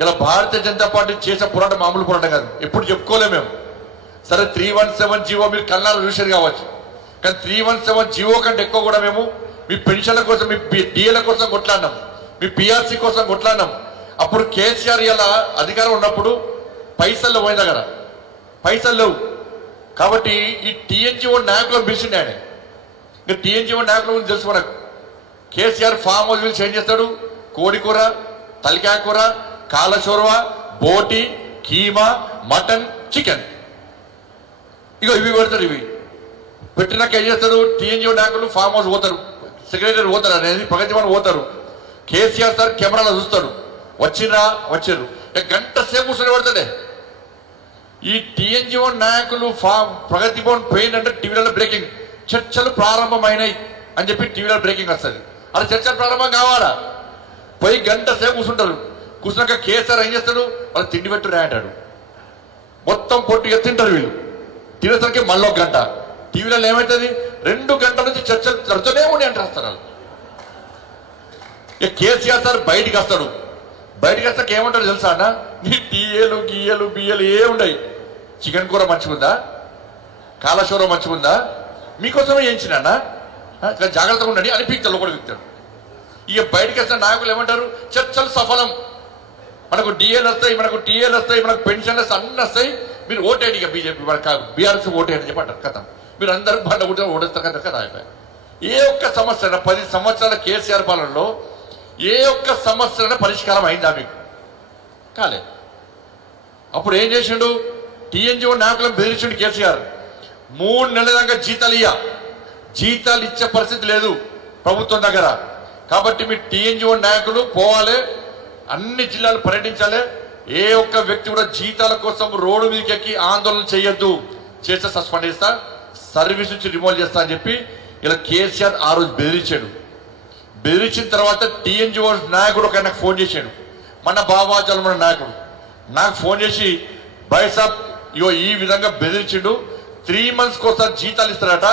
ఇలా భారతీయ జనతా పార్టీ చేసే పోరాటం మామూలు పోరాటం కాదు, ఎప్పుడు చెప్పుకోలేము మేము. సరే 317 జీవో మీరు కళ్ళాలు చూశారు కావచ్చు, కానీ 317 జీవో కంటే ఎక్కువ కూడా మేము మీ పెన్షన్ల కోసం, మీ డిఏల కోసం కొట్లాడినాం, మీ పిఆర్సీ కోసం కొట్లాడినాం. అప్పుడు కేసీఆర్ ఇలా అధికారం ఉన్నప్పుడు పైసలు పోయిన దగ్గర పైసలు లేవు కాబట్టి ఈ టీఎన్జిఓ నాయకులను పిలిచిండే ఆయన. ఇంకా టీఎన్జిఓ నాయకుల గురించి తెలుసు మనకు. కేసీఆర్ ఫామ్ హౌస్ పిలిచి ఏం చేస్తాడు, కోడికూర, తలకాయ కూర, కాలచోరవా, బోటి, కీమా, మటన్, చికెన్, ఇక ఇవి పెడతారు. ఇవి పెట్టినాక ఏం చేస్తారు, టీఎన్జిఓ నాయకులు ఫామ్ హౌస్ పోతారు, సెక్రటరీ పోతారు, అనేది ప్రగతి భవన్ పోతారు. కేసీఆర్ సార్ కెమెరాలో చూస్తాడు, వచ్చిరా వచ్చారు, గంట సేపు కూర్చొని పడతాడే. ఈ టీఎన్జిఓ నాయకులు ప్రగతి భవన్ పోయిందంటే టీవీలలో బ్రేకింగ్, చర్చలు ప్రారంభమైనాయి అని చెప్పి టీవీలో బ్రేకింగ్ వస్తుంది. అలా చర్చలు ప్రారంభం కావాలా, పోయి గంట సేపు కూర్చుంటారు. కూర్చున్నాక కేసీఆర్ ఏం చేస్తాడు, వాళ్ళు తిండి పెట్టురా అంటాడు. మొత్తం పొట్టిగా తింటారు వీళ్ళు. తినేసరికి మళ్ళీ 1 గంట. టీవీలలో ఏమవుతుంది, 2 గంటల నుంచి చర్చలు జరుగుతూనే ఉండి అంటారు వస్తారు. ఇక కేసీఆర్ సార్ బయటికి వస్తాడు. బయటికి వస్తాక ఏమంటాడు తెలుసా అన్న, నీ టీఏలు గియ్యలు బియ్యలు ఏ ఉండయి, చికెన్ కూర మంచిగుందా, కాలశూర మంచిగుందా, మీకోసమే చేయించిన జాగ్రత్తగా ఉండండి అని పీక్తాడు, ఒకటి పీక్తాడు. ఇక బయటకు వచ్చిన నాయకులు ఏమంటారు, చర్చలు సఫలం, మనకు డిఏలు వస్తాయి, మనకు టీఏలు వస్తాయి, మనకు పెన్షన్లు అన్నీ వస్తాయి, మీరు ఓటేయండి, ఇక బీజేపీ బీఆర్ఎస్ ఓటేయండి చెప్పంటారు. కథ మీరు అందరూ బండ కూడా ఓటేస్తారు కదా. కథ అయిపోయాయి. ఏ ఒక్క సమస్య 10 సంవత్సరాల కేసీఆర్ పాలనలో ఏ ఒక్క సమస్య పరిష్కారం అయిందా మీకు? కాలే. అప్పుడు ఏం చేసిండు, టీఎన్జిఓ నాయకులను బెదిరించిండు కేసీఆర్. 3 నెలల దాకా జీతాలు ఇచ్చే పరిస్థితి లేదు ప్రభుత్వం దగ్గర. కాబట్టి మీ టీఎన్జిఓ నాయకులు పోవాలి, అన్ని జిల్లాలు పర్యటించాలి, ఏ ఒక్క వ్యక్తి కూడా జీతాల కోసం రోడ్డు మీదకి ఎక్కి ఆందోళన చేయొద్దు, చేస్తే సస్పెండ్ చేస్తా, సర్వీస్ నుంచి రిమూవ్ చేస్తా అని చెప్పి ఇలా కేసీఆర్ ఆ రోజు బెదిరించాడు. బెదిరించిన తర్వాత టీఎన్జిఓ నాయకుడు ఒక ఆయనకు ఫోన్ చేశాడు, మన బాబాచలమైన నాయకుడు నాకు ఫోన్ చేసి, భాయ్ సాబ్ ఇగో ఈ విధంగా బెదిరించిండు, 3 months కోసం జీతాలు ఇస్తారట,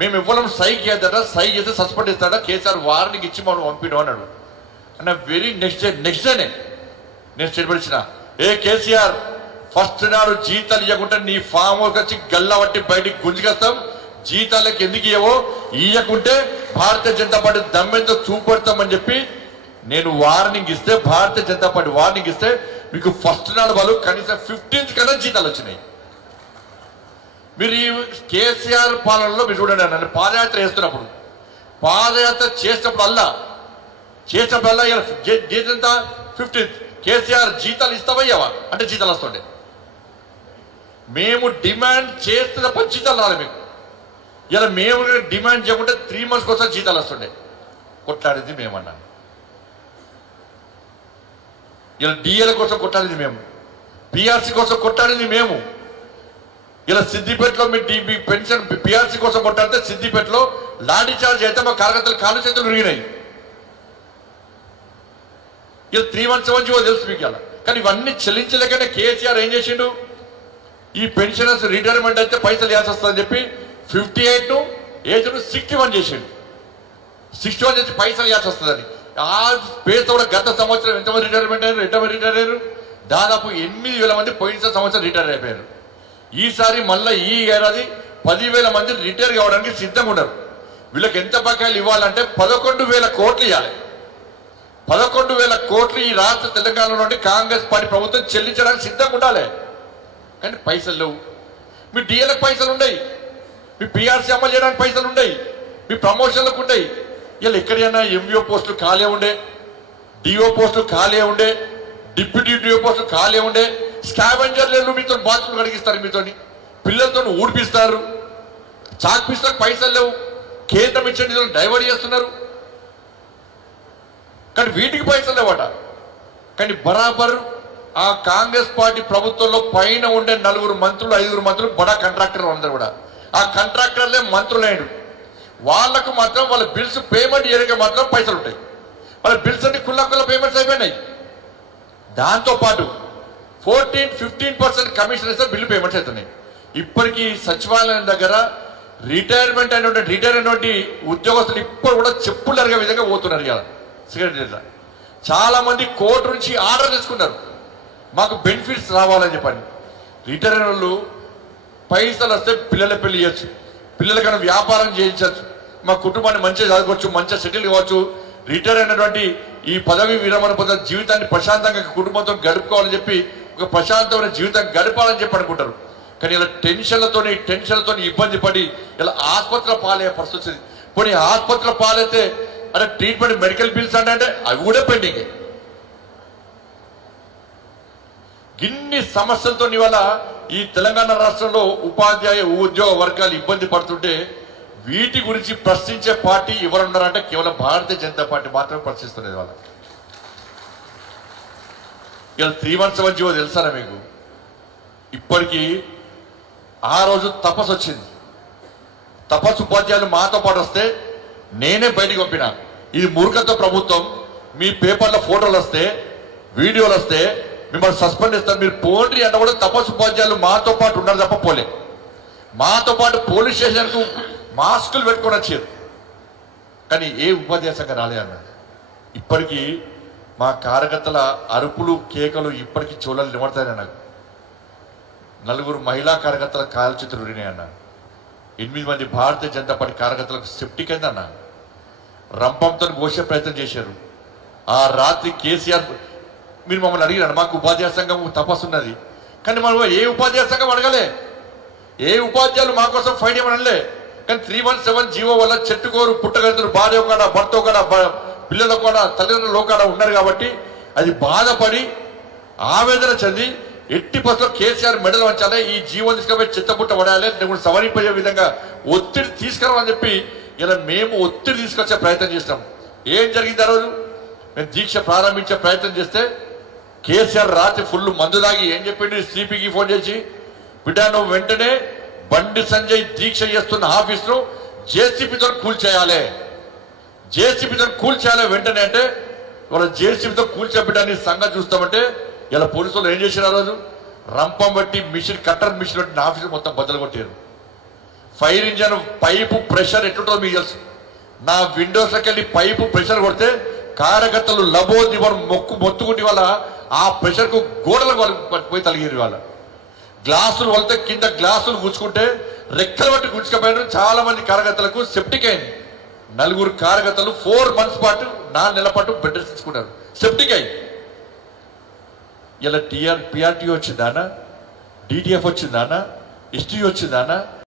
మేము ఇవ్వడం సైక్ చేద్దట, సైక్ చేస్తే సస్పెండ్ చేస్తాడట, కేసీఆర్ వార్నింగ్ ఇచ్చి మనం పంపిడు అన్నాడు. అన్న వెరీ నెక్స్ట్ డేనే నేను స్టేట్మెంట్ ఇచ్చిన, ఏ కేసీఆర్ ఫస్ట్ నాడు జీతాలు ఇవ్వకుండా నీ ఫామ్ హౌస్ వచ్చి గల్లా పట్టి బయటికి గుంజుకొస్తాం, జీతాలకు ఎందుకు ఇవ్వవో, ఇవ్వకుంటే భారతీయ జనతా పార్టీ దమ్మెంతో చూపెడతామని చెప్పి నేను వార్నింగ్ ఇస్తే, భారతీయ జనతా పార్టీ వార్నింగ్ ఇస్తే మీకు ఫస్ట్ నాడు వాళ్ళు కనీసం 15th కన్నా జీతాలు వచ్చినాయి. మీరు ఈ కేసీఆర్ పాలనలో మీరు చూడండి, నన్ను పాదయాత్ర చేస్తున్నప్పుడు చేసినప్పుడల్లా జీతంతా 15th కేసీఆర్ జీతాలు ఇస్తావయ్యావా అంటే జీతాలు వస్తుండే. మేము డిమాండ్ చేస్తున్న జీతాలు రాలే మీకు. ఇలా మేము డిమాండ్ చేయకుంటే 3 months కోసం జీతాలు వస్తుండే. కొట్లాడింది మేమన్నా, ఇలా డిఏల కోసం కొట్లాడింది మేము, పిఆర్సీ కోసం కొట్లాడింది మేము. ఇలా సిద్దిపేటలో మీ పెన్షన్ పిఆర్సీ కోసం కొట్టాడితే సిద్దిపేటలో లాఠీ చార్జ్ అయితే మా కార్యకర్తలు కాలు చేతులు విరిగినాయి. ఇలా 317 జీవో తెలుసు మీకు. ఇలా కానీ ఇవన్నీ చెల్లించలేకనే కేసీఆర్ ఏం చేసిండు, ఈ పెన్షనర్స్ రిటైర్మెంట్ అయితే పైసలు ఇవ్వాల్సి వస్తుందని చెప్పి 58 ఏజ్ 61 చేసిండు. 61 చేసి పైసలు ఇవ్వాల్సి వస్తుందని. ఆ పేరుతో కూడా గత సంవత్సరం ఎంతమంది రిటైర్ అయ్యారు, దాదాపు 8,000 మంది పోయిన సంవత్సరం రిటైర్ అయిపోయారు. ఈసారి మళ్ళీ ఈ ఏడాది 10,000 మంది రిటైర్ కావడానికి సిద్ధంగా ఉన్నారు. వీళ్ళకి ఎంత బకాయిలు ఇవ్వాలంటే 11,000 కోట్లు ఇవ్వాలి. 11,000 కోట్లు ఈ రాష్ట్ర తెలంగాణ నుండి కాంగ్రెస్ పార్టీ ప్రభుత్వం చెల్లించడానికి సిద్ధంగా ఉండాలి. కానీ పైసలు లేవు. మీ డిఏలకు పైసలు ఉన్నాయి, మీ పిఆర్సీ అమలు చేయడానికి పైసలు ఉన్నాయి, మీ ప్రమోషన్లకు ఉన్నాయి. ఇలా ఎక్కడైనా ఎంఈఓ పోస్టులు ఖాళీ ఉండే, డిఓ పోస్టులు ఖాళీ ఉండే, డిప్యూటీ డిఓ పోస్టులు ఖాళీ ఉండే, స్కావెంజర్లు మీతో బాత్రూమ్ కడిగిస్తారు, మీతో పిల్లలతో ఊడిపిస్తారు, చాక్ పీసులకు పైసలు లేవు, కేంద్రం ఇచ్చే నిధులను డైవర్ట్ చేస్తున్నారు. కానీ వీటికి పైసలు లేవట. కానీ బరాబర్ ఆ కాంగ్రెస్ పార్టీ ప్రభుత్వంలో పైన ఉండే 4 మంత్రులు 5 మంత్రులు బడా కాంట్రాక్టర్ అందరూ కూడా ఆ కాంట్రాక్టర్లే మంత్రులైన వాళ్ళకు మాత్రం వాళ్ళ బిల్స్ పేమెంట్ చేయడానికి మాత్రం పైసలు ఉంటాయి. వాళ్ళ బిల్స్ అన్ని కుల్ల పేమెంట్స్ అయిపోయినాయి. దాంతోపాటు 14-15% కమిషన్ ఇస్తే బిల్లు పేమెంట్స్ అవుతున్నాయి. ఇప్పటికీ సచివాలయం దగ్గర రిటైర్ అయినటువంటి ఉద్యోగస్తులు ఇప్పుడు కూడా చెప్పులు అరిగే విధంగా పోతున్నారు. కదా సెక్రటరీ చాలా మంది కోర్టు నుంచి ఆర్డర్ తీసుకున్నారు, మాకు బెనిఫిట్స్ రావాలని చెప్పండి. రిటైర్ అయిన వాళ్ళు పైసలు వస్తే పిల్లల పెళ్లి చేయొచ్చు, పిల్లలకైనా వ్యాపారం చేయించవచ్చు, మా కుటుంబాన్ని మంచిగా చదువుకోవచ్చు, మంచిగా సెటిల్ కావచ్చు. రిటైర్ అయినటువంటి ఈ పదవి విరమణ పొందిన జీవితాన్ని ప్రశాంతంగా కుటుంబంతో గడుపుకోవాలని చెప్పి ఒక ప్రశాంతమైన జీవితం గడపాలని చెప్పి అనుకుంటారు. కానీ ఇలా టెన్షన్లతో ఇబ్బంది పడి ఇలా ఆసుపత్రిలో పాలయ్యే పరిస్థితి వచ్చింది. పోనీ ఆసుపత్రిలో పాలైతే అంటే ట్రీట్మెంట్ మెడికల్ బిల్స్ అంటే అవి కూడా పెండింగ్. ఇన్ని సమస్యలతో ఇవాళ ఈ తెలంగాణ రాష్ట్రంలో ఉపాధ్యాయ ఉద్యోగ వర్గాలు ఇబ్బంది పడుతుంటే వీటి గురించి ప్రశ్నించే పార్టీ ఎవరున్నారంటే కేవలం భారతీయ జనతా పార్టీ మాత్రమే ప్రశ్నిస్తున్నది. వాళ్ళ ఇలా 317 జీవో తెలుసారా మీకు? ఇప్పటికీ ఆ రోజు తపస్సు వచ్చింది. తపస్సు ఉపాధ్యాయులు మాతో పాటు వస్తే నేనే బయటికి పంపిన. ఇది మూర్ఖత్వ ప్రభుత్వం, మీ పేపర్లో ఫోటోలు వస్తే వీడియోలు వస్తే మిమ్మల్ని సస్పెండ్ చేస్తారు, మీరు పోండ్రి అంటే కూడా తపస్సు ఉపాధ్యాయులు మాతో పాటు ఉన్నారు తప్ప పోలే. మాతో పాటు పోలీస్ స్టేషన్కు మాస్కులు పెట్టుకొని వచ్చారు, కానీ ఏ ఉపాధ్యాయ సంఘం రాలే అన్నాడు. ఇప్పటికీ మా కార్యకర్తల అరుపులు కేకలు ఇప్పటికీ చోళలు నిమడతాయని నాకు 4 మహిళా కార్యకర్తల కాల్చితులు అన్నారు. 8 మంది భారతీయ జనతా పార్టీ కార్యకర్తలకు సెప్టిక్ అయింది అన్న. రంపంతో కోసే ప్రయత్నం చేశారు. ఆ రాత్రి కేసీఆర్ మీరు మమ్మల్ని అడిగినారు, మాకు ఉపాధ్యాయ సంఘం తపస్సు ఉన్నది, కానీ మనం ఏ ఉపాధ్యాయ సంఘం అడగలే, ఏ ఉపాధ్యాయులు మా కోసం ఫైట్ చేయమనలే. కానీ 317 జీవో వల్ల చెట్టుకోరు పుట్టగలుగుతారు, భార్య కాడ భర్త కాడ పిల్లలు కూడా తల్లిదండ్రులు కాడ ఉన్నారు కాబట్టి అది బాధపడి ఆవేదన చెంది ఎట్టి బస్సులో కేసీఆర్ మెడల్ వంచాలి, ఈ జీవో తీసుకుపోయి చిత్తపుట్ట పడాలి, సవరింపయ్యే విధంగా ఒత్తిడి తీసుకురావాలని చెప్పి ఇలా మేము ఒత్తిడి తీసుకొచ్చే ప్రయత్నం చేస్తాం. ఏం జరిగింది ఆ రోజు? మేము దీక్ష ప్రారంభించే ప్రయత్నం చేస్తే కేసీఆర్ రాత్రి ఫుల్ మందు దాగి ఏం చెప్పిండు, సిపికి ఫోన్ చేసి, బిడ్డ నువ్వు వెంటనే బండి సంజయ్ దీక్ష చేస్తున్న ఆఫీసులో జేసీబీతో కూల్చేయాలి, జేసీబీతో కూల్చేయాలి వెంటనే అంటే వాళ్ళ జేసీబీతో కూల్చే బిడ్డ నీ సంగతి చూస్తామంటే ఇలా పోలీసులు ఏం చేశారు? ఆ రోజు రంపం బట్టి మిషన్ కట్టర్ మిషన్ బట్టి నా ఆఫీసు మొత్తం బద్దలు కొట్టారు. ఫైర్ ఇంజన్ పైపు ప్రెషర్ ఎట్లుంటుందో మీకు తెలుసు. నా విండోస్లోకి వెళ్ళి పైపు ప్రెషర్ కొడితే కార్యకర్తలు లబో దివర్ మొత్తుకుంటే వాళ్ళ ఆ ప్రెషర్కు గోడలు పోయి తలిగిరు. వాళ్ళ గ్లాసులు వలితే కింద గ్లాసులు గుచ్చుకుంటే రెక్కలు బట్టి గుచ్చుకపోయారు. చాలా మంది కార్యకర్తలకు సెప్టిక్ అయింది. 4 కార్యకర్తలు 4 months పాటు 4 నెలల పాటు బెడ్ రెస్ట్ తీసుకున్నారు, సెప్టిక్ అయింది. ఇలా పిఆర్టీ వచ్చిందానా, డిటిఎఫ్ వచ్చిందానా, ఎస్టీ వచ్చిందానా,